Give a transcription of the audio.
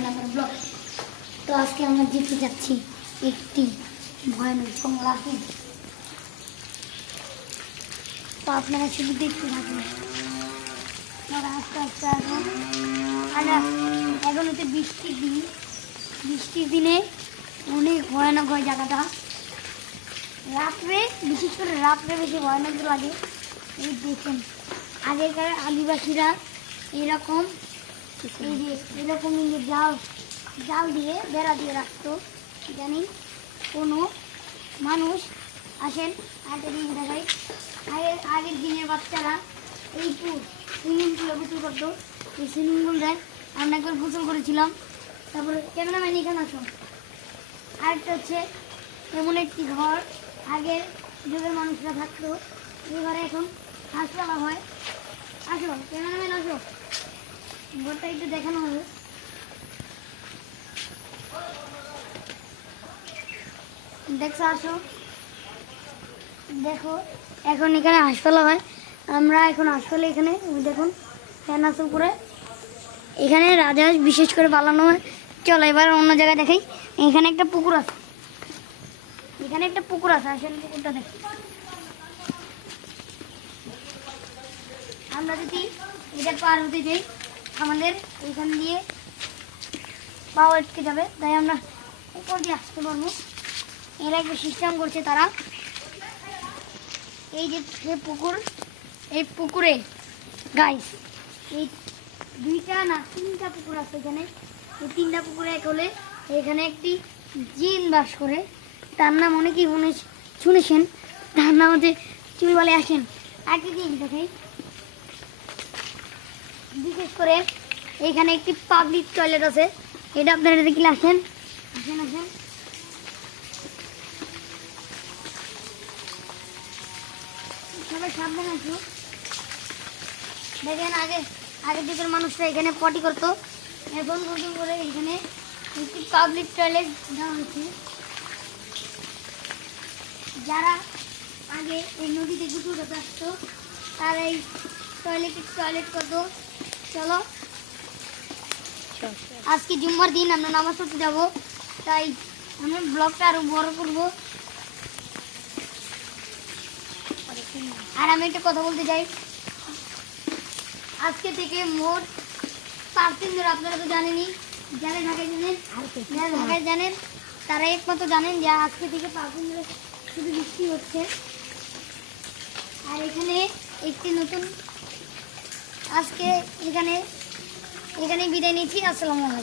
ভয়ানক ব্লগ। তো আজকে আমরা যেতে যাচ্ছি একটি ভয়ানক জঙ্গলাতে। তো আপনারা শুধু দেখতে থাকুন। আস্তে আস্তে এখন হচ্ছে বৃষ্টির দিনে অনেক ভয়ানক হয় জায়গাটা। রাত্রে, বিশেষ করে রাত্রে বেশি ভয়ানক লাগে। এই দেখুন, আগেকার আদিবাসীরা এরকম জাল দিয়ে বেড়া দিয়ে রাখতো, জানি কোনো মানুষ আসেন আগে দিন দেখায়। আগের দিনের বাচ্চারা এই সুইমিং পুলে গোসল করতো। এই সুইমিং পুলটায় আমরা একবার গোসল করেছিলাম। তারপরে ক্যামেরাম্যান এখানে আসো। আরেকটা হচ্ছে এমন একটি ঘর, আগের যুগের মানুষরা থাকতো। এই ঘরে এখন হাসপাতাল হয়। আসো ক্যামেরাম্যান আসো, ঘরটা একটু দেখানো হবে। দেখছো, আসো দেখো, এখন এখানে হাসপাতাল হয়। আমরা এখন হাসপাতালে এখানে দেখুন ফ্যান আছে উপরে। এখানে রাজহাঁস বিশেষ করে পালানো হয়। চলো এবার অন্য জায়গায় দেখাই। এখানে একটা পুকুর আছে, আসেন পুকুরটা দেখি। আমরা যদি এটা পার হতে যাই আমাদের এখান দিয়ে পাও আটকে যাবে, তাই আমরা উপর দিয়ে আসতে পারবো। এরা একটা সিস্টেম করছে তারা। এই যে পুকুর, এই পুকুরে গাইস এই 2টা না 3টা পুকুর আছে এখানে। এই 3টা পুকুরে এক হলে এখানে একটি জিন বাস করে। তার নাম অনেকেই শুনেছেন, তার নাম হচ্ছে চুলবালে। আসেন আগে দিন দেখাই। বিশেষ করে এখানে একটি পাবলিক টয়লেট আছে, এটা আপনারা দেখলে আসেন আসেন আসেন। সবাই সাবধান আছো। দেখেন আগের যুগের মানুষরা এখানে পটি করতো, এখন নতুন করে এখানে একটি পাবলিক টয়লেট দেওয়া হয়েছে। যারা আগে এই নদীতে গোসল করতে আসতো তারা এই টয়লেট করতো। চলো আজকে জুম্মার দিন আমরা নামাজ পড়তে যাবো, তাই আমরা ব্লগটা আরো বড় করবো। আর আমি একটা কথা বলতে চাই, আজকে থেকে মোট 5 দিন ধরে, আপনারা তো জানেনই, যারা ঢাকায় জানেন তারা একমাত্র জানেন যে আজকে থেকে 5 দিন ধরে শুধু বৃষ্টি হচ্ছে। আর এখানে একটি নতুন আজকে এখানে বিদায় নিচ্ছি। আসসালামু আলাইকুম।